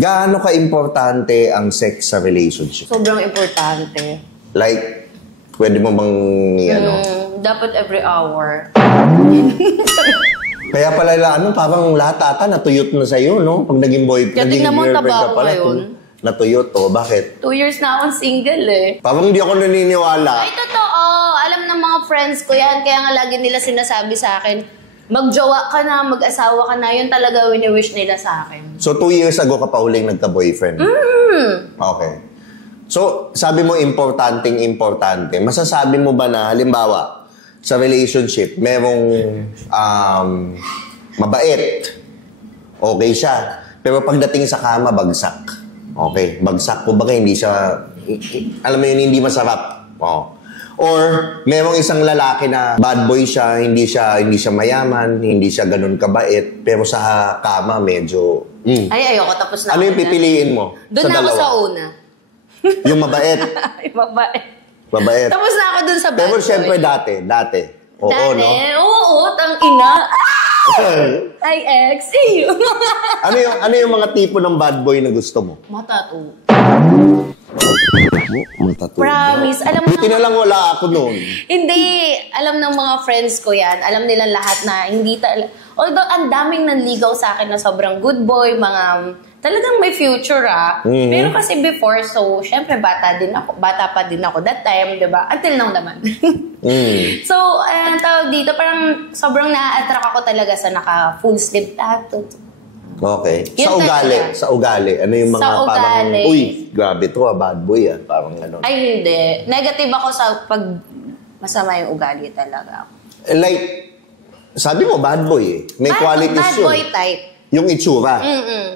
Gaano ka-importante ang sex sa relationship? Sobrang importante. Like, pwede mo bang, Dapat every hour. Kaya pala, parang lahat ata natuyot na sa'yo, no? Pag naging boyfriend, naging girlfriend ka pala, natuyot, Bakit? 2 years na akong single, eh. Parang hindi ako naniniwala. Ay, totoo. Alam ng mga friends ko yan. Kaya nga lagi nila sinasabi sa akin, magjowa ka na, mag-asawa ka na. Yun talaga wini-wish nila sa akin. So, 2 years ago ka pa uling nagka-boyfriend? Okay. So, sabi mo importante. Masasabi mo ba na, halimbawa, sa relationship, merong mabait. Okay siya. Pero pagdating sa kama, bagsak. Okay. Bagsak. Kumbaga, hindi siya, alam mo yun, hindi masarap. Oh. Or, merong isang lalaki na bad boy siya, hindi siya mayaman, hindi siya ganun kabait, pero sa kama, medyo, Ay, ayoko, tapos na. Ano yung pipiliin mo? Doon na ako sa una. Yung mabait? Mabait. Tapos na ako dun sa bad boy. Pero syempre dati. Oo, no? Oo, tang-ina. Ay, ex. Ano yung mga tipo ng bad boy na gusto mo? Matatu. Promise. Alam mo buti na lang wala ako noon. Hindi. Alam ng mga friends ko yan. Alam nila lahat na hindi although ang daming nanligaw sa akin na sobrang good boy, mga talagang may future Pero kasi before, so syempre bata pa din ako that time, 'di ba? Until now naman. So, tawag dito, parang sobrang na-attract ako talaga sa naka full sleeve tattoo. Okay. Sa ugali. Ano yung mga parang, uy, grabe to bad boy parang ano. Ay, hindi. Negative ako sa pag masama yung ugali talaga. Like, sabi mo, bad boy May qualities bad yun. Bad boy type. Yung itsura.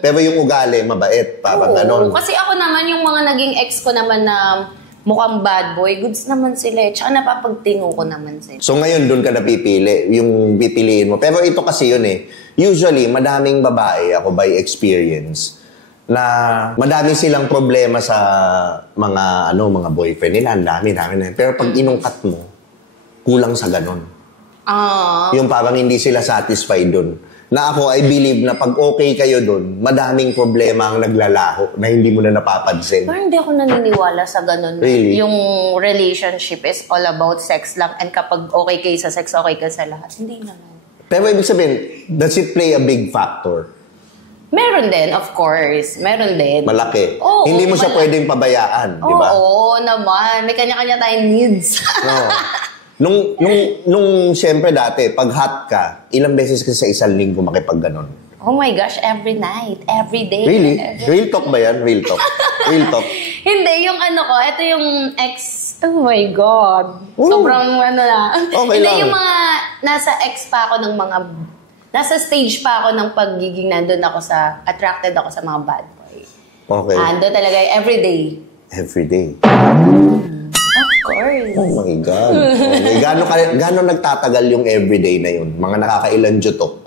Pero yung ugali, mabait. Parang ganon. Kasi ako naman, yung mga naging ex ko naman na mukhang bad boy, goods naman sila. Tsaka napapagtingo ko naman sila. So ngayon, doon ka napipili. Yung pipiliin mo. Pero ito kasi yun Usually, madaming babae, ako by experience, na madami silang problema sa mga boyfriend nila. Ang dami na. Pero pag inungkat mo, kulang sa ganon. Yung parang hindi sila satisfied doon. Na ako, I believe na pag okay kayo doon, madaming problema ang naglalaho na hindi mo na napapansin. Pero hindi ako naniniwala sa ganun. Really? Yung relationship is all about sex lang and kapag okay kayo sa sex, okay ka sa lahat. Hindi naman. Pero ibig sabihin, does it play a big factor? Meron din, of course. Meron din. Malaki. Oo, hindi mo siya pwedeng pabayaan, di ba? Oo, naman. May kanya-kanya tayong needs. No. Nung siyempre dati, pag hot ka, ilang beses ka sa isang linggo makipag-ganon? Oh my gosh, every night, every day. Really? Real talk ba yan? Real talk? Real talk? Hindi, yung ito yung ex, oh my God. Sobrang na. Okay Hindi, lang. yung mga nasa ex pa ako ng mga, nasa stage pa ako ng pagiging nandun ako attracted ako sa mga bad boy. Okay. Ando talaga, every day. Every day? Of course. Oh my God. Okay. Gano'n nagtatagal yung everyday na yun? Mga nakakailan jutok?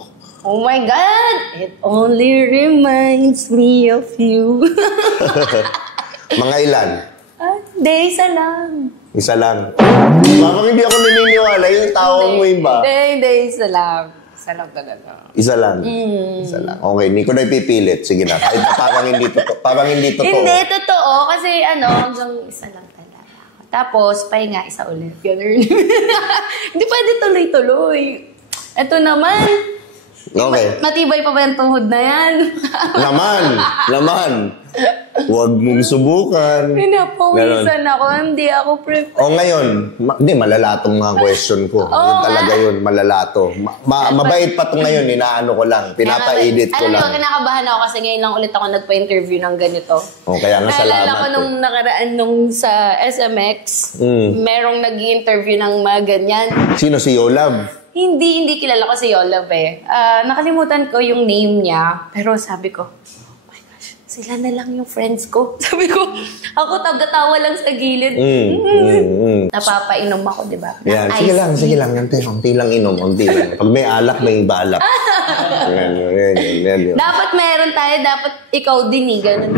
Oh my God! It only reminds me of you. Mga ilan? Isa lang. Isa lang. Parang hindi ako naniniwala yung tao mo iba. Hindi, isa lang. Isa lang talaga. Isa lang? Isa lang. Okay, hindi ko na ipipilit. Sige na. Kahit na parang hindi totoo. Hindi, totoo. Kasi hanggang isa lang talaga. Tapos, pahinga, isa ulit. Ganun. Hindi pwede tuloy-tuloy. Ito naman. Okay. Matibay pa ba yung tuhod na yan? Laman. Huwag mong subukan. Pinapawisan ako. Hindi ako prepared. Ngayon, hindi, malalatong mga question ko. Yun talaga yun, malalato. Mabait pa ito ngayon, inaano ko lang. Pinapa-edit ko lang. Alam mo, kinakabahan ako kasi ngayon lang ulit ako nagpa-interview ng ganito. Kaya nga salamat. Naalala ko nung nakaraan sa SMX, merong nag-interview ng mga ganyan. Sino, si Yolab? Hindi kilala ko si Yolab nakalimutan ko yung name niya. Pero sabi ko, oh my gosh, sila na lang yung friends ko. Sabi ko, ako taga-tawa lang sa gilid. Napapainom ako, di ba? Yeah, sige lang. Unti lang inom. Pag may alak, may balak. Yan. Dapat meron tayo, dapat ikaw din ganun.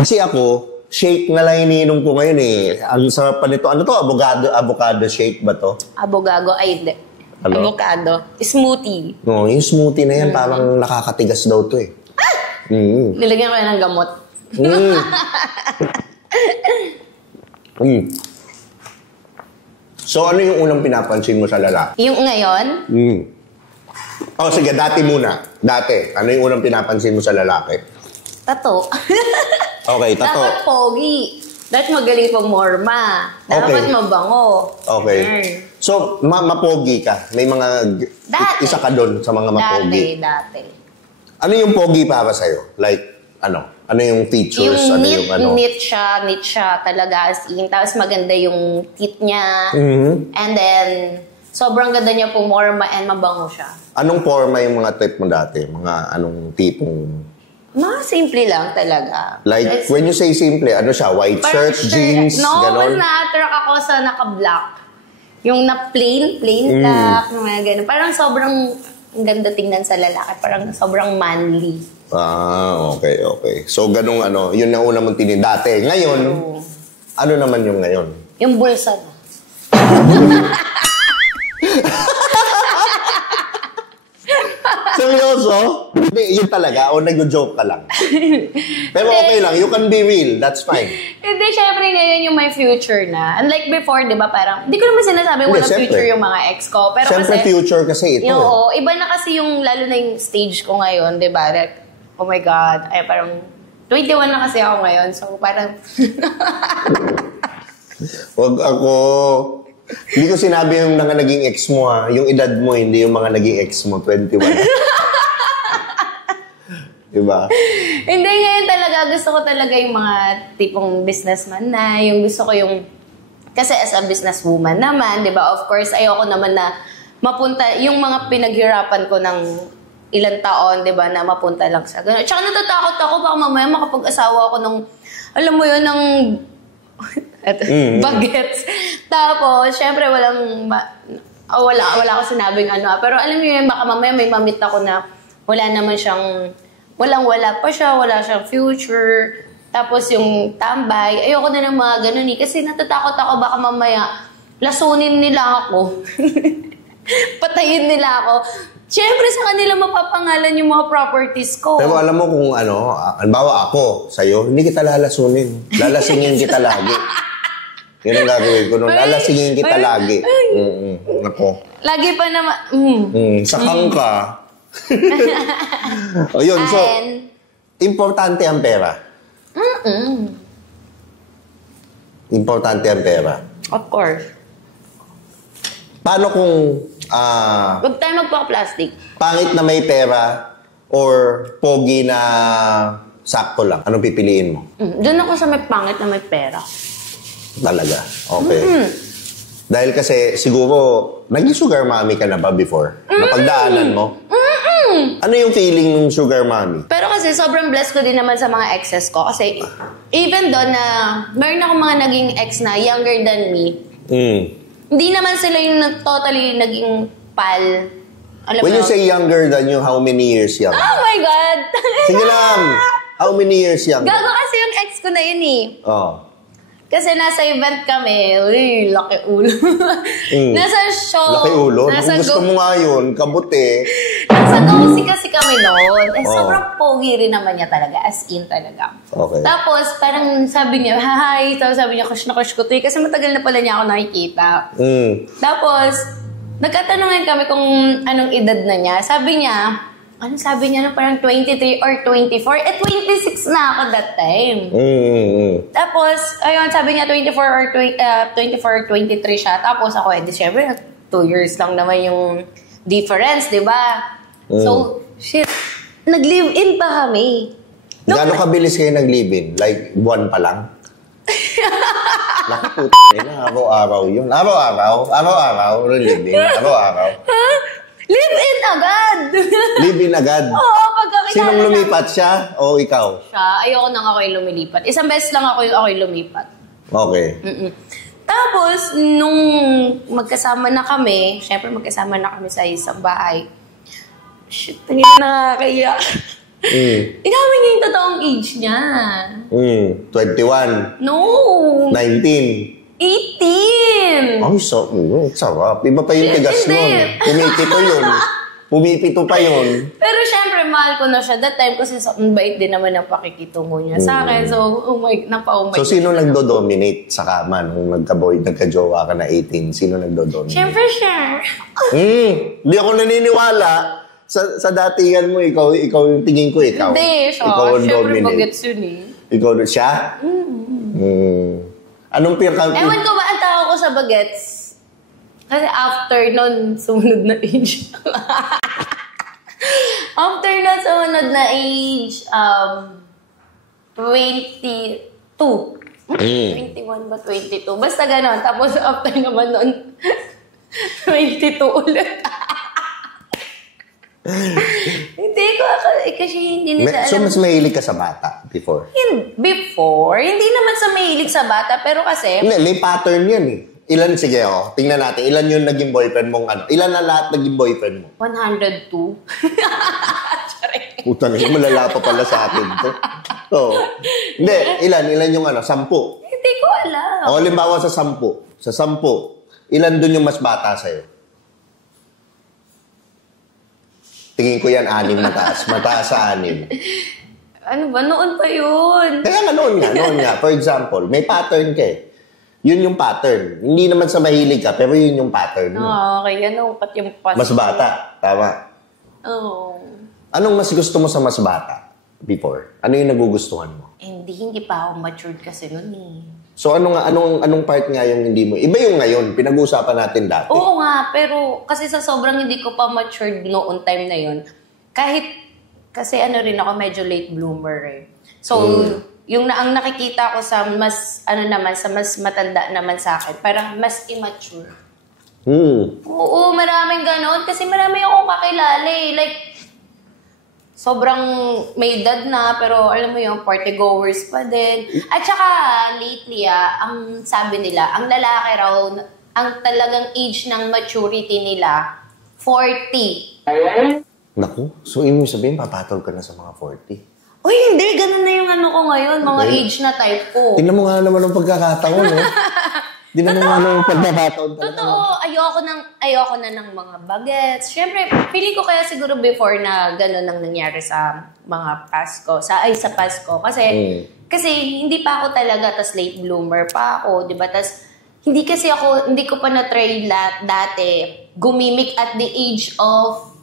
Kasi ako, shake na lang iniinom ko ngayon Ang sarap pa nito. Ano to? Avocado shake ba to? Abogago, ay hindi. Avocado. Smoothie. No, yung smoothie na yan, parang nakakatigas daw to Nilagyan ko ng gamot. So, ano yung unang pinapansin mo sa lalaki? Yung ngayon, Oh, sige, dati muna. Dati, ano yung unang pinapansin mo sa lalaki? tato. Okay, tato. Dapat pogi. Dapat magaling pumorma. Dapat mabango. Okay. So, mapogi ka. May mga... Dati. Isa ka doon sa mga mapogi. Dati. Ano yung pogi para sa'yo? Like, ano? Ano yung features? Yung ano neat siya talaga as in. Tapos maganda yung teeth niya. And then, sobrang ganda niya pumorma and mabango siya. Anong forma yung mga type mo dati? Mga anong tipong... Mga simple lang talaga. Like, when you say simple, ano siya? White shirt, jeans, no, ganon? mas na-attract ako sa naka-black. Yung na plain black, mga ganun. Parang sobrang ganda tingnan sa lalaki. Parang sobrang manly. Ah, okay. So, ganung ano, yun ang una mong tinin dati. Ngayon, ano naman yung ngayon? Yung bulsa na. Seryoso? Hindi, yun talaga. O nag-joke ka lang. Pero okay lang. You can be real. That's fine. Hindi, syempre ngayon yung my future na. Unlike before, di ba, parang, hindi ko naman sinasabi walang future yung mga ex ko. Pero syempre kasi, future kasi ito. Oo, iba na kasi yung, lalo na yung stage ko ngayon, di ba? Like, oh my God, ay parang, 21 na kasi ako ngayon. So, parang, Wag ako. Hindi ko sinabi yung mga naging ex mo ha. Yung edad mo, hindi yung mga naging ex mo. 21. Diba? Hindi, ngayon talaga, gusto ko talaga yung mga tipong businessman na, yung gusto ko yung, kasi as a businesswoman naman, di ba, of course, ayoko naman na mapunta, yung mga pinaghirapan ko ng ilang taon, di ba, na mapunta lang sa gano'n. Tsaka natatakot ako, baka mamaya makapag-asawa ako ng, alam mo yun, ng bagets. Tapos, syempre, wala ako sinabing ano, pero alam mo yun, baka mamaya may mamit ako na wala naman siyang, walang-wala pa siya, wala siyang future. Tapos yung tambay, ayoko na ng mga ganun eh. Kasi natatakot ako baka mamaya lasunin nila ako. Patayin nila ako. Siyempre sa kanila mapapangalan yung mga properties ko. Pero alam mo kung ano, halimbawa ako, sa'yo, hindi kita lalasunin. Lalasingin kita lagi. Yan ang gagawin ko nun. Lalasingin kita lagi. Ako. Lagi pa naman. Sakang ka. O yun, so, importante ang pera. Importante ang pera. Of course. Paano kung Huwag tayo magpa-plastic. pangit na may pera or pogi na sakto lang? Anong pipiliin mo? Doon ako sa may pangit na may pera. Talaga? Okay. Dahil kasi siguro, naging sugar mommy ka na ba before? Napagdaanan mo? Ano yung feeling ng sugar mommy? Pero kasi sobrang blessed ko din naman sa mga exes ko. Kasi even doon na meron akong mga naging ex na younger than me, hindi naman sila yung totally naging pal. Alam When mo? you say younger than you, how many years young? Oh my God! Sige lang! How many years young? Gago kasi yung ex ko na yun eh. Oh. Kasi nasa event kami, uy, laki ulo. Nasa show. Laki ulo? Nasa Kung gusto mo nga yun, kabuti. Nasa go kasi kami noon. Sobrang pogi rin naman niya talaga. As in talaga. Okay. Tapos, parang sabi niya, hi. Tapos sabi niya, crush na crush ko to. Kasi matagal na pala niya ako nakikita. Tapos, nagkatanungan kami kung anong edad na niya. Sabi niya, ano sabi niya na parang 23 or 24? 26 na ako that time. Tapos, ayun, sabi niya 24 or 23 siya. Tapos ako, di syempre, 2 years lang naman yung difference, di ba? So, shit, nag-live-in pa kami. Gano'ng kabilis kayo nag-live-in? Like, buwan pa lang? Naku, nila, araw-araw yun. Araw-araw, live-in. Araw-araw. Live-in agad! Live-in agad? Oo, pagkakilala Sinong lumipat siya o ikaw? siya. Ayoko nang ako yung lumilipat. Isang beses lang ako yung lumipat. Okay. Tapos, nung magkasama na kami, syempre magkasama na kami sa isang bahay. Shit, tingin na nakakaya. Inamin niya yung totoong age niya. 21. No! 19. 18! Ay, sarap. Iba pa yung tigas Hindi. nun. Pumikito yun. Pumipito pa yun. Pero syempre, mahal ko na siya that time kasi ang bait din naman ang pakikitungo niya sa akin. So, napa-umay. So, sino nagdo-dominate sa kama nung nagka-jowa ka na 18? Sino nagdo-dominate? Syempre siya. Hindi ako naniniwala. Sa datingan mo, ikaw yung tingin ko, ikaw. Hindi, siya. Ikaw ang Syempre, dominate. bagets yun eh. Ikaw siya? Anong peer count? Ewan ko ba ang tawag ko sa bagets? Kasi after nun, sumunod na age. After nun, sumunod na age, 22. 21 ba? 22. Basta gano'n. Tapos after naman nun, 22 ulit. Hindi ko, kasi hindi nila So, alam. mas mahilig ka sa bata before? Before, hindi naman sa mahilig sa bata, pero kasi... Hindi, may pattern yan eh. Ilan, sige tingnan natin. Ilan yung naging boyfriend mong ano? Ilan na lahat naging boyfriend mo? 102. Puta na, malala pa pala sa akin to. So, hindi, ilan yung 10? Hindi ko alam. O, halimbawa sa 10. Sa 10, ilan dun yung mas bata sa'yo? Tingin ko yan, 6 mataas. Mataas sa 6. Ano ba? Noon pa yun. Kaya nga, noon nga. For example, may pattern ka eh. Yun yung pattern. Hindi naman sa mahilig ka, pero yun yung pattern mo. Okay. Ano? Pat yung pas. Mas bata. Tama. Oo. Anong mas gusto mo sa mas bata before? Ano yung nagugustuhan mo? Hindi pa ako matured kasi noon eh. So anong part nga yung hindi mo? Iba yung ngayon, pinag-uusapan natin dati. Oo nga, pero kasi sa sobrang hindi ko pa matured noon time na yun, kahit, kasi ano rin ako, medyo late bloomer eh. So, ang nakikita ko sa mas, sa mas matanda naman sa akin, parang mas immature. Oo, maraming ganon. Kasi marami akong kakilala eh. Like, sobrang may edad na, pero alam mo yung party goers pa din. At saka, lately ang sabi nila, ang lalaki raw, ang talagang age ng maturity nila, 40. Naku, so ibig sabihin, papatol ka na sa mga 40. Uy, hindi. Ganun na yung ano ko ngayon. Mga age na type ko. Tingnan mo nga naman ang pagkakataon, no? Tingnan mo nga naman ang pagkakataon talaga. Totoo. Ayoko na ng mga bagets. Siyempre, feeling ko kaya siguro before na gano'n ang nangyari sa mga Pasko. Sa Pasko. Kasi hindi pa ako talaga, tas late bloomer pa ako, di ba? Tas hindi ko pa na-try dati gumimik at the age of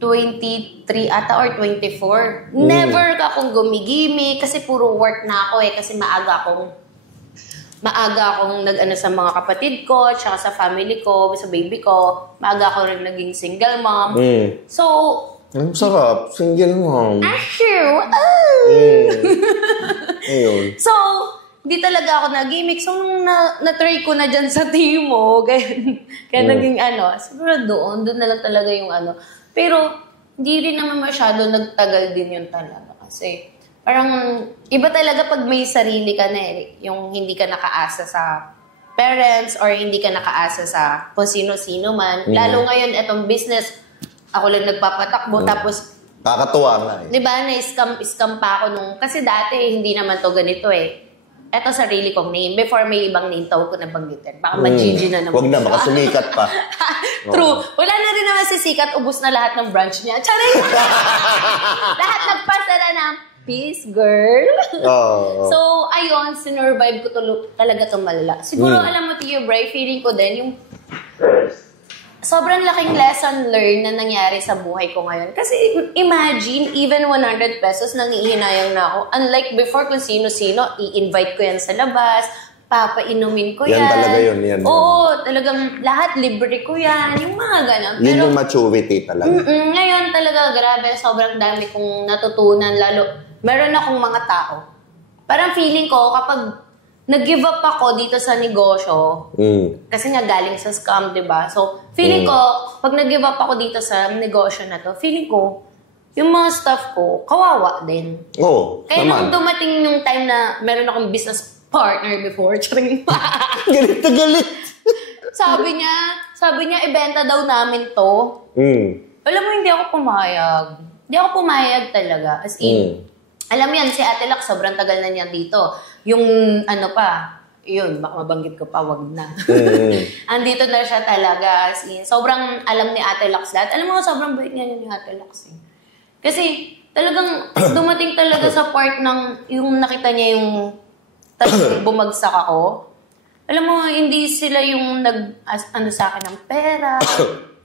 23 ata or 24. Never akong gumigimik kasi puro work na ako eh. Kasi maaga akong nag-ano sa mga kapatid ko, tsaka sa family ko, sa baby ko. Maaga ako rin naging single mom. So, ang sarap, single mom. Ashew! Ayun. So, hindi talaga ako nag-gimmick. So, nung na-try ko na dyan sa Timo, kaya naging siguro doon na lang talaga yung Pero, hindi rin naman masyado nagtagal din yun talaga. Kasi, parang, iba talaga pag may sarili ka na eh. Yung hindi ka nakaasa sa parents or hindi ka nakaasa sa kung sino-sino man. Lalo ngayon, etong business, ako lang nagpapatakbo. Tapos, kakatuwa nga eh. Di ba, na-scam pa ako nung, kasi dati, hindi naman to ganito eh. Eto sarili kong name. Before may ibang name, tawag ko na banggitin. Baka ma-GG na naman. Huwag na, baka sumikat pa. True. Wala na rin naman si Sikat, ubus na lahat ng branch niya. Charing! Lahat nagpasara ng peace, girl. So, ayun, sinurvive ko talaga itong malala. Siguro, alam mo, Tio Bray, feeling ko din, yung sobrang laking lesson learned na nangyari sa buhay ko ngayon. Kasi imagine, even 100 pesos nangihinayang na ako. Unlike before, kung sino-sino, i-invite ko yan sa labas, papainumin ko yan. Yan talaga yun. Oo, talagang lahat libre ko yan. Yung mga ganon. Yun yung maturity talaga. Ngayon talaga, grabe, sobrang dami kong natutunan. Lalo, meron akong mga tao. Parang feeling ko, kapag nag-give up ako dito sa negosyo, kasi nga galing sa scam, diba? So, feeling ko, pag nag-give up ako dito sa negosyo na to, feeling ko, yung mga staff ko, kawawa din. Oo, Kaya nung dumating yung time na meron akong business partner before, charing galit na galit. sabi niya, ibenta daw namin to. Alam mo, hindi ako pumayag. Hindi ako pumayag talaga. As in, alam yan, si Ate Lak, sobrang tagal na niyan dito. Yung yun, baka mabanggit ko pa, wag na. Andito na siya talaga. Sobrang alam ni Ate Lux lahat. Alam mo, sobrang bait niya ni Ate Lux. Kasi talagang dumating talaga sa part ng yung nakita niya yung talagang bumagsak ako. Alam mo, hindi sila yung sa akin ng pera.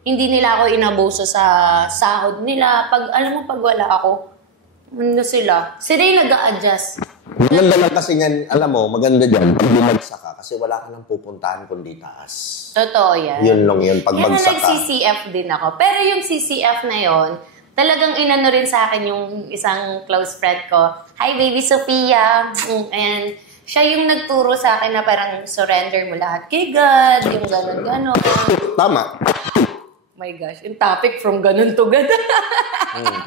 Hindi nila ako inabuso sa sahod nila. Alam mo, pag wala ako, ano sila? Sila yung nag-a-adjust. Maganda lang kasi yan, alam mo, maganda dyan, pag bumagsak ka, kasi wala ka nang pupuntahan kundi taas. Totoo yan. Yun lang yun, pag yan bagsak ka. nag-CCF din ako. Pero yung CCF na yon, talagang inano rin sa akin yung isang close friend ko. Hi, baby Sophia. And siya yung nagturo sa akin na parang surrender mo lahat kay God, yung ganon-ganon. Tama. My gosh, yung topic from ganon to God.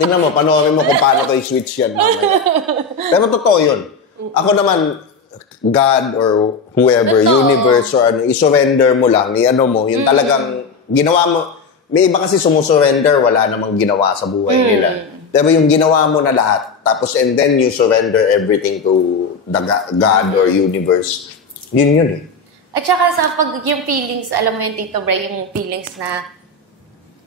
Tingnan mo, panoorin mo kung paano ko i-switch yan. Pero totoo yun. Ako naman, God or whoever, Totoo. universe or ano, i-surrender mo lang, i-ano mo, yung talagang ginawa mo. May iba kasi sumusurrender, wala namang ginawa sa buhay nila. Pero yung ginawa mo na lahat, tapos and then you surrender everything to the God or universe, yun eh. At saka sa pag yung feelings, alam mo yung Tito Bray, yung feelings na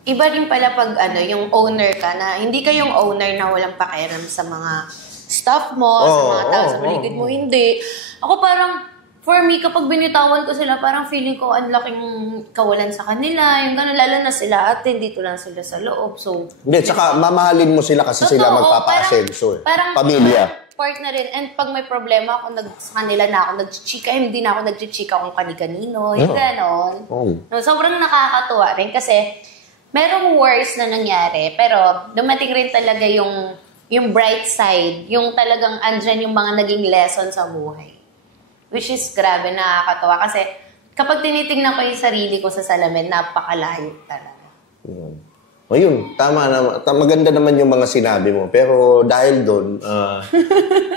iba rin pala pag yung owner ka na hindi ka yung owner na walang pakialam sa mga staff mo, sa mga tao sa paligid mo. Hindi. Ako parang, for me, kapag binitawan ko sila, parang feeling ko ang laking kawalan sa kanila. Yung gano'n, lalo na sila ate, dito lang sila sa loob. So, hindi, tsaka mamahalin mo sila kasi totoo, sila magpapa-asenso. Parang pamilya. Part na rin. And pag may problema ako, sa kanila na ako nagchichika, hindi na ako nagchichika kung kani-kanino. Yung gano'n. No, sobrang nakakatuwa rin kasi merong worse na nangyari, pero dumating rin talaga yung bright side, yung talagang andyan yung mga naging lesson sa buhay. Which is grabe, nakakatawa. Kasi kapag tinitingnan ko yung sarili ko sa salamin, napakalayo talaga. O yun, tama naman. Maganda naman yung mga sinabi mo. Pero dahil doon,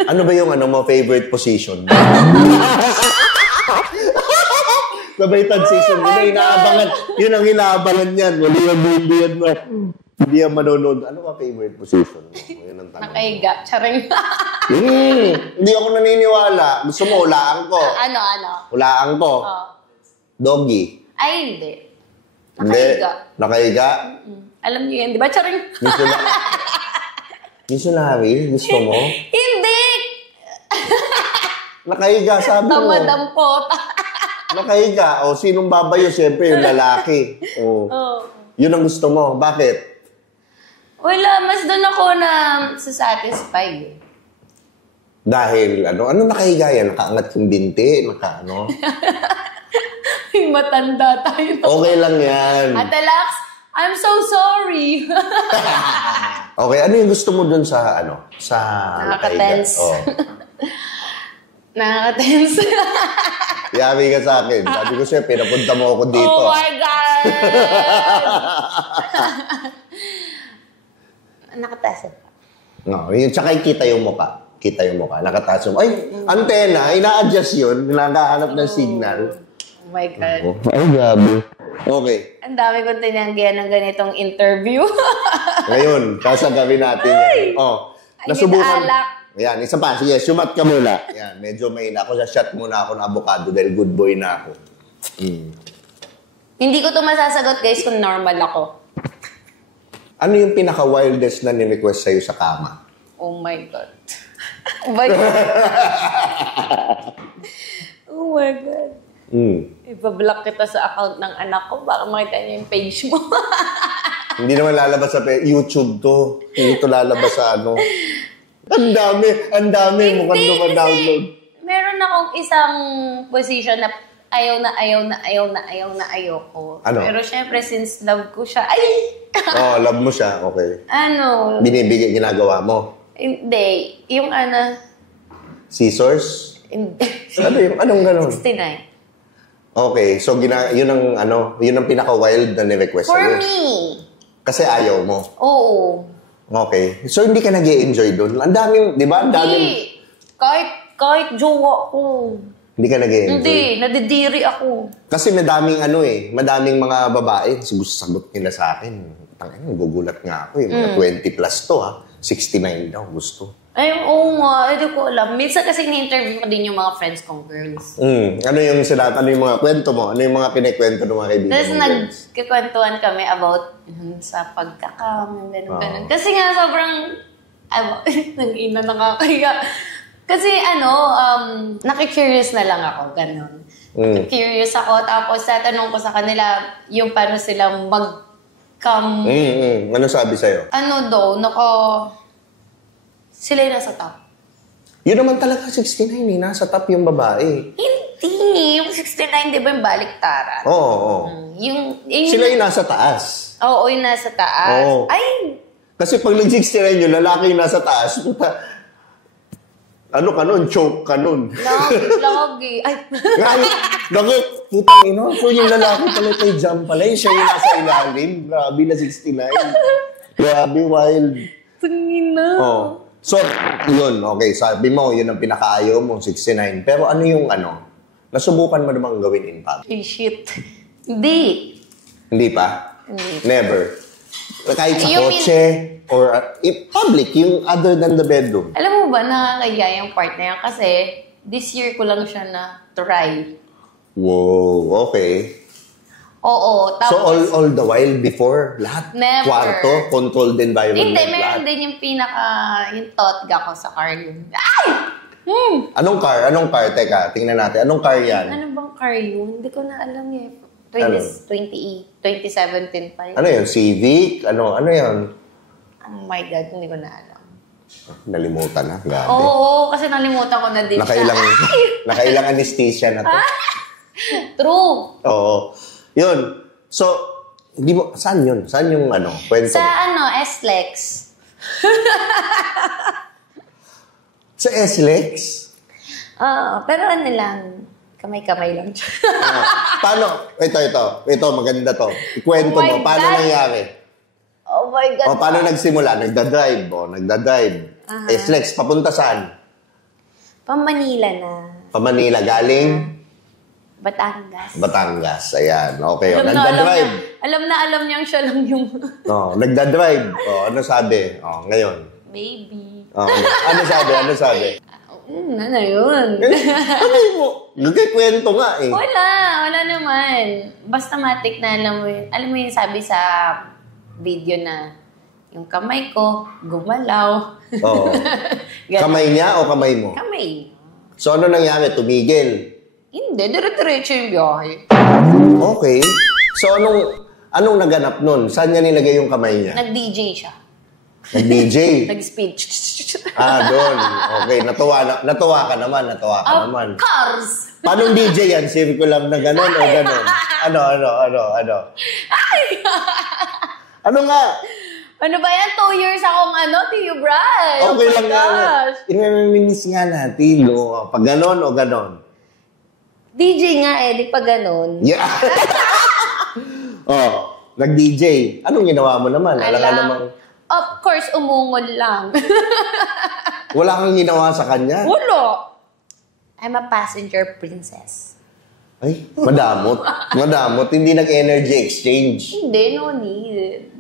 ano ba yung mo, favorite position? Sabay transition. Yun ang inaabangan yan. Hindi yan manonood. Ano ba favorite position? Yun ang tanong. Nakahiga. Charing. Hindi ako naniniwala. Gusto mo, hulaan ko. Ano? Hulaan ko. Doggy. Ay, hindi. Nakahiga. Nakahiga? Alam niyo yan, di ba? Charing. Missionary? Gusto mo? Hindi! Nakahiga, sabi mo. Tamadampot. Nakahiga. O, sinong babayo? Siyempre, yung lalaki. O. Yun ang gusto mo. Bakit? Wala, mas doon ako na satisfy. Dahil, ano nakahiga yan? Nakaangat yung binti? Ay, matanda tayo. Okay lang yan. Ate Lux, I'm so sorry. Okay, ano yung gusto mo dun sa, sa Nakaka-tense. Oh. Nakaka-tense. Yami ka sa akin. Sabi ko siya, pinapunta mo ako dito. Oh my God! Nakataas. No, yun, tsaka kita yung mukha. Nakataas yung ay, antena, ina-adjust yun. Nakahanap ng signal. Oh my God. Ay, grabe. Okay. Ang dami kong tinanggihan ng ganitong interview. Ngayon, sasagawin natin yan. Nasubukan. Alak. Yan, isa pa. Sige, sumat ka muna. Yan, medyo may na ako. Shot muna ako ng avocado dahil good boy na ako. Hindi ko to masasagot, guys, kung normal ako. Ano yung pinaka-wildest na ni-request sa'yo sa kama? Oh my God. Oh my God. Oh my God. Ipa-block kita sa account ng anak ko. Baka makita niya yung page mo. Hindi naman lalabas sa YouTube to. Hindi to lalabas sa Ang dami. Mukhang download. Meron akong isang position na ayaw ko. Ano? Pero syempre, since love ko siya, love mo siya. Okay. Binibigay, ginagawa mo? Hindi. Yung Scissors? Hindi. Anong gano'n? 69. Okay. So, yun ang pinaka-wild na ni-request For sa'yo. me. Kasi ayaw mo? Oo. Okay. So, hindi ka nag-i-enjoy doon? Ang daming, di ba? Ang daming... Hindi. Kahit jowa ko. Hindi ka nag-i-enjoy? Hindi. Nadidiri ako. Kasi madaming mga babae, gusto sagot nila sa akin. Gugulat nga ako Mga 20 plus to 69 daw gusto. Ay, oo nga. Hindi ko alam. Minsan kasi ni-interview ko din yung mga friends kong girls. Ano yung ano yung mga kwento mo? Ano yung mga pinikwento ng mga kaibigan Tapos mo? nagkikwentuhan kami about sa pagkakam, ganun. Kasi nga sobrang, nang-ina nakakaya. Kasi nakikurious na lang ako, ganun. Curious ako, tapos tatanong ko sa kanila yung paano sila mag-come. Ano sabi sa'yo? Sila yung nasa top. Yun naman talaga, 69 eh. Nasa top yung babae. Hindi. Yung 69, di ba yung baliktaran? Oo. Sila yung nasa taas. Oo, yung nasa taas. Oo. Ay! Kasi pag nag-69 yung lalaki yung nasa taas, puta, ano ka nun? Choke ka nun. Lagi. Ay! Lagi, putang ino. So yung lalaki pala kay Jam pala, siya yung nasa ilalim. Grabe na 69. Grabe, wild. Tangina. Oh. So, yun, okay, sabi mo, yun ang pinakaayaw mo, 69. Pero ano yung nasubukan mo namang gawin in public? Ay, shit. Hindi. Hindi pa? Hindi. Never? Kahit sa kotse, or in public, yung other than the bedroom? Alam mo ba, nakakaya yung part na yan kasi this year ko lang siya na try. Wow, okay. Oo. So, Tapos, all the while before, lahat? Never. Kwarto, controlled environment? hindi, lahat? meron din yung yung totga ko sa car yun. Ay! Anong car? Teka, tingnan natin. Anong car yan? Ano bang car yun? Hindi ko na alam eh. Ano? 2017 pa yun. Ano yun? Civic? Ano yun? Oh my God, hindi ko na alam. Nalimutan na. Grabe. Oo, kasi nalimutan ko na din siya. Nakailang anesthesia na to. True. Oo. Yun. So, saan yun? Saan yung kwento? Sa SLEX. Sa SLEX? Pero lang, kamay-kamay lang siya. Paano? Ito, maganda to. Ikwento Oh my mo, paano God. nangyari? Oh my God. Paano nagsimula? Nagdadrive. SLEX, papunta saan? Pa-Manila na. Pa-Manila, galing? Batangas. Ayan. Okay. Nagdadrive. Alam niyang siya lang yung... Nagdadrive. Ano sabi? Ngayon. Baby. Ano sabi? Ano yun? Ano mo? Nagkikwento nga eh. Wala naman. Basta matik na alam mo yung sabi sa video na yung kamay ko, gumalaw. Oo. Kamay niya o kamay mo? Kamay. So ano nangyari? Tumigil? Hindi, dire-diretso yung biyahe. Okay. So anong naganap nun? Saan niya nilagay yung kamay niya? Nag-DJ siya. Nag-DJ? Nag-speed. Doon. Okay. Natuwa ka naman. Of course! Paano DJ yan? Circular na gano'n o gano'n? Ano? Ay! Ano nga? Ano ba yan? 2 years akong Tiyo Brad. Okay Oh lang my nga. gosh. I-reminisce nga natin. Pag gano'n o gano'n? DJ nga di pa ganun. Yeah. Nag-DJ. Anong ginawa mo naman? Alam nga namang... Of course, umungol lang. Wala kang ginawa sa kanya? Wala. I'm a passenger princess. Ay, madamot. Hindi nag-energy exchange. Hindi, no need.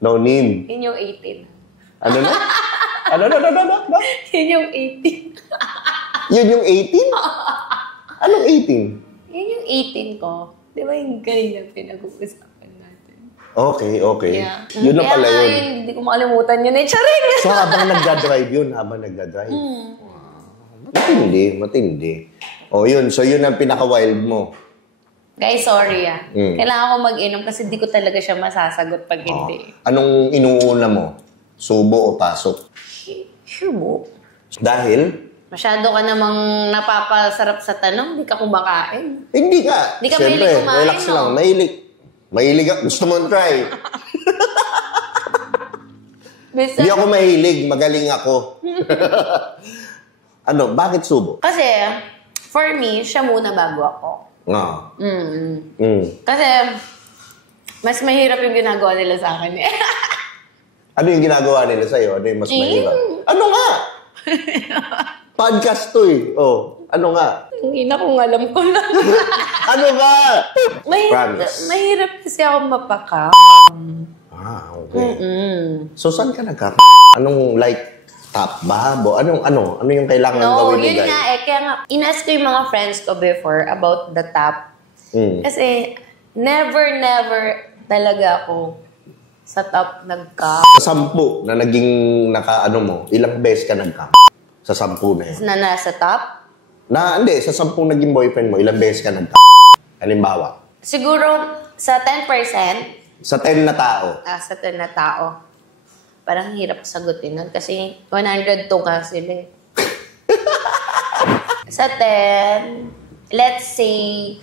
No need. Yun yung 18. Ano na? Ano? Yun yung 18. Yun yung 18? Anong 18? Yun yung 18 ko. Di ba yung kanina pinag-uusapan natin? Okay. Yeah. Yun na pala yun. Hindi ko makalimutan yun charing! So habang nagdadrive yun, Matindi. Yun. So yun ang pinaka-wild mo. Guys, sorry Kailangan ko mag-inom kasi di ko talaga siya masasagot pag hindi. Anong inuuna mo? Subo o pasok? Subo. Dahil? Masyado ka namang napapasarap sa tanong, di ka kumakain. Hindi ka. Di ka Siyempre, mahilig kumain, relax lang. Mahilig ka. Gusto mo try. Hindi ako mahilig. Magaling ako. Bakit subo? Kasi, for me, siya muna bago ako. Kasi, mas mahirap yung ginagawa nila sa akin eh. Ano yung ginagawa nila sa'yo? Ano yung mas mahirap? Ano nga? Podcast to eh. Ano nga? Hindi na kung alam ko na. Ano nga? Mahirap kasi ako mapaka. Okay. So, saan ka Anong Top ba? Ano yung kailangan gawin ni yun guy? nga eh. Kaya nga, in-ask ko yung mga friends ko before about the top. Kasi, never talaga ako sa top nagka. Sa 10 na naging ilang beses ka nagka? Sa 10 na yun. Na nasa top? Hindi, sa 10 naging boyfriend mo, ilang beses ka nagka? Halimbawa. Siguro, sa 10%. Sa 10 na tao. Sa 10 na tao. Parang hirap sagutin nun kasi 102 kasi. Sa 10, let's say,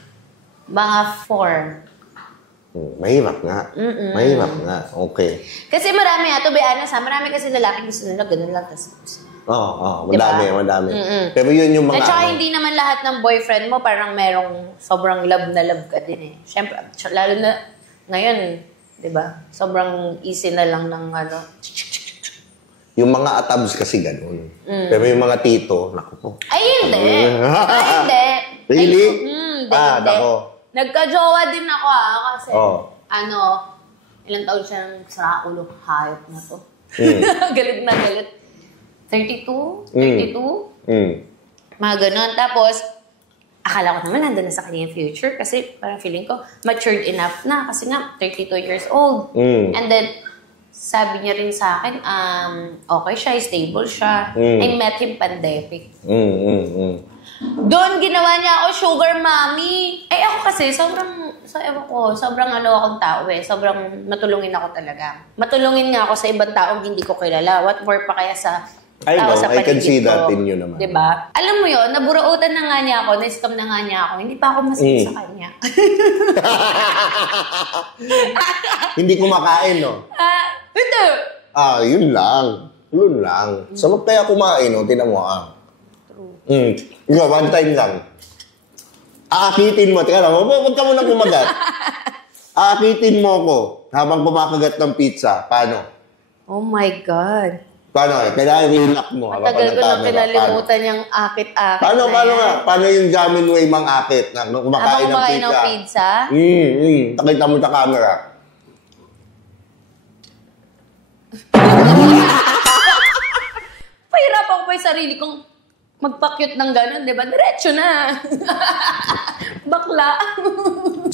mga 4. Mahirap nga. Mahirap nga. Okay. Kasi marami to be honest marami kasi lalaki gusto nila ganun lang. Madami. Pero yun yung mga... At saka hindi naman lahat ng boyfriend mo parang merong sobrang love na love ka din eh. Siyempre, lalo na ngayon, di ba? Sobrang easy na lang ng Yung mga atabs kasi ganun. Pero yung mga tito, naku po. Ay, hindi. Hindi. Really? Hindi. Nako. Nagka-jowa din ako kasi ilang taon siya ng sarakulo, hayop na to. Galit na galit. 32? 32? Mga ganun. Tapos, akala ko naman nandun na sa kanya yung future kasi parang feeling ko matured enough na kasi nga 32 years old. And then, sabi niya rin sa akin, okay siya, stable siya. I met him pandemic. Doon ginawa niya ako sugar mommy. Ay ako kasi sobrang akong tao eh. Sobrang matulungin ako talaga. Matulungin nga ako sa ibang taong hindi ko kilala. What more pa kaya sa tao sa paligid ko. I can see that in you naman. Diba? Alam mo yun, naburautan na nga niya ako, na-scam na nga niya ako, hindi pa ako masaya sa kanya. Hindi kumakain, no? Ito. Yun lang. Yun lang. Sa kaya kumain, no? Tinan mo, one time lang. Aakitin mo. Teka lang, huwag ka munang kumagat. Aakitin mo ko habang kumakagat ng pizza. Paano? Oh my God. Paano? Kailangan i-lock mo. Matagal ko na pinalimutan yung akit-akit. Paano nga? Paano yung jamming way mang akit? Na kumakain ng pizza? Nakita mo sa camera. Pahirapan ko pa yung sarili kong magpakyut ng gano'n, di ba? Diretso na. Bakla.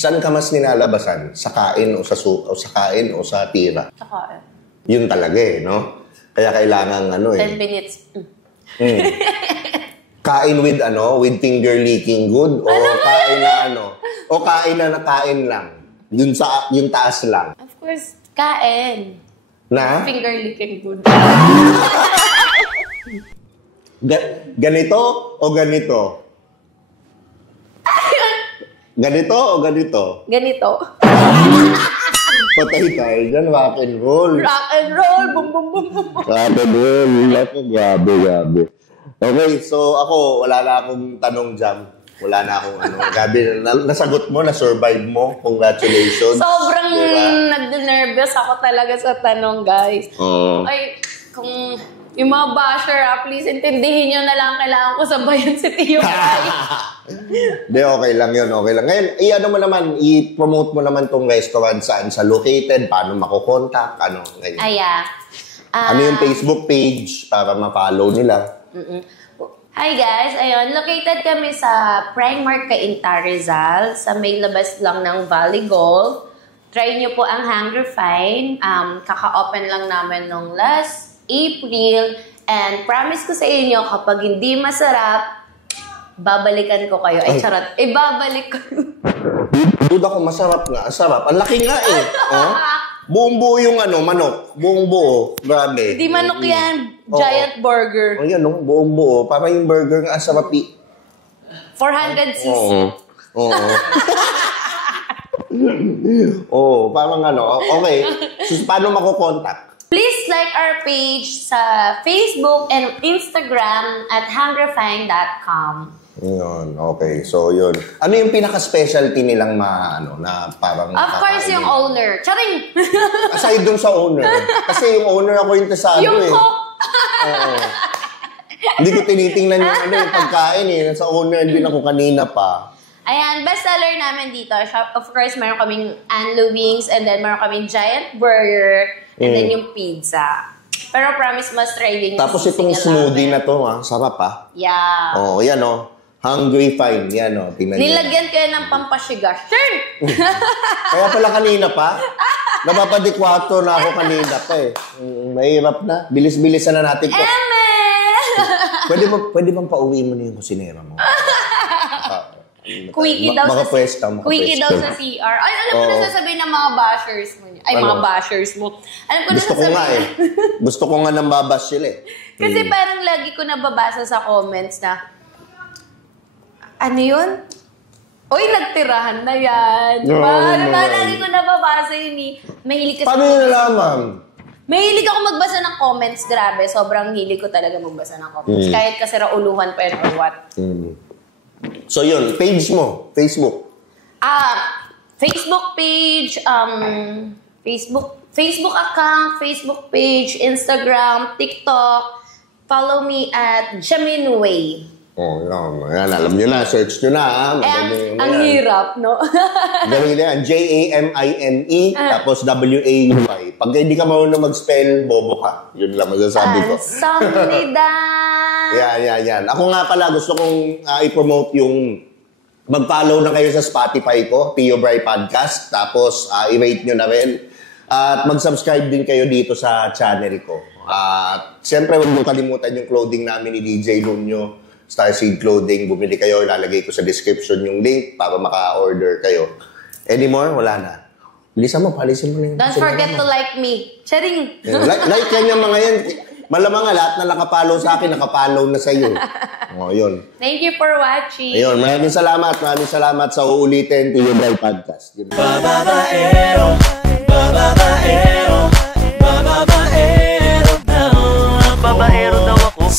Saan ka mas nilalabasan? Sa kain o sa kain o sa tira? Sa kain. Yun talaga no? Kaya kailangan 10 minutes. Kain with finger licking good? O kain na O kain na nakain lang? Yung taas lang? Of course, kain. Na? Finger licking good. Ganito o ganito? Ganito o ganito? Ganito. Patay tayo dyan, rock and roll. Rock and roll, boom, boom, boom, boom. Rock and roll, gabi. Okay, so ako, wala na akong tanong dyan. Wala na akong gabi. Nasagot mo, na-survive mo. Congratulations. Sobrang nag-nervous ako talaga sa tanong, guys. Ay, kung yung mga basher, please intindihin nyo na lang. Kailangan ko sabayan si Tio Kai. Hindi, okay lang yun. Okay lang. Ngayon, i-promote mo naman tong restaurant saan sa located, paano makukontak, ganyan. Ano yung Facebook page para ma-follow nila? Hi guys, ayun, located kami sa Primark Cainta, Rizal, sa may labas lang ng Valley Golf. Try nyo po ang Hunger Fine. Kaka-open lang namin nung last April. And promise ko sa inyo, kapag hindi masarap, babalikan ko kayo. Ay, charot. Babalik ko. Duda ko, masarap nga. Sarap. Ang laki nga Buong buo yung manok. Buong buo. Grabe. Di manok yan. Giant burger. Yan, buong buo. Parang yung burger nga, sarap 400cc. Parang Okay. So, paano makukontak? Please like our page sa Facebook and Instagram at hungerfine.com. Yun, okay. So, yun. Ano yung pinaka-specialty nilang na parang... Of course, yung owner. Charing! Aside dun sa owner. Kasi yung owner ako interesado yung cook! Hindi ko tinitingnan yung pagkain Sa owner din ako kanina pa. Ayan, best seller namin dito. Of course, meron kaming Anlo Wings and then meron kaming Giant Burger and then yung pizza. Pero promise, must try din yung Tapos sisig itong na smoothie laban. na to, sarap Yeah. Oh, yan Hungry Fine, yan tingnan niyo. Nilagyan ko yan ng pampasiga. Sure! Kaya pala kanina pa. Napapadikwato na ako kanina pa mahirap na. Bilis-bilisan na natin ko. Eme! Pwede bang pauwi mo na yung kusinera mo? Quickie daw sa Quickie daw sa CR. Ay, alam ko na sasabihin ng mga bashers mo. Ay, mga bashers mo. Alam ko na Gusto ko nga Gusto ko nga nang babash sila Kasi parang lagi ko nababasa sa comments na, ano yun? Uy, nagtirahan na yan. Lagi ko nababasa yun Mahilig kasi. Paano yun nalaman? Mahilig ako magbasa ng comments. Grabe, sobrang hilig ko talaga magbasa ng comments. Kahit kasi rauluhan pa yun or what. So yun, page mo, Facebook. Facebook page, Facebook account, Facebook page, Instagram, TikTok. Follow me at Jaminway. Yan, alam nyo na, search nyo na. Ang hirap, no? Ganun yan, Jamine, tapos Way. Pag hindi ka marunong mag-spell, bobo ka. Yun lang masasabi ko. Yan. Ako nga pala, gusto kong i-promote yung mag-follow na kayo sa Spotify ko, Tio Bray Podcast. Tapos, i-rate nyo na rin. At mag-subscribe din kayo dito sa channel ko. At siyempre, huwag mo kalimutan yung clothing namin ni DJ Lunyo, Starseed Clothing. Bumili kayo, ilalagay ko sa description yung link para maka-order kayo. Anymore? Wala na. Bilisan mo, palisin mo na yun. Don't forget to like me. Charing! Like yan yung mga yan. Malamang lahat na nakapollow sa akin, nakapollow na sa iyo. Yun. Thank you for watching. Ayun, maraming salamat sa uulitin to your podcast. Babaero, babaero, babaero daw ako.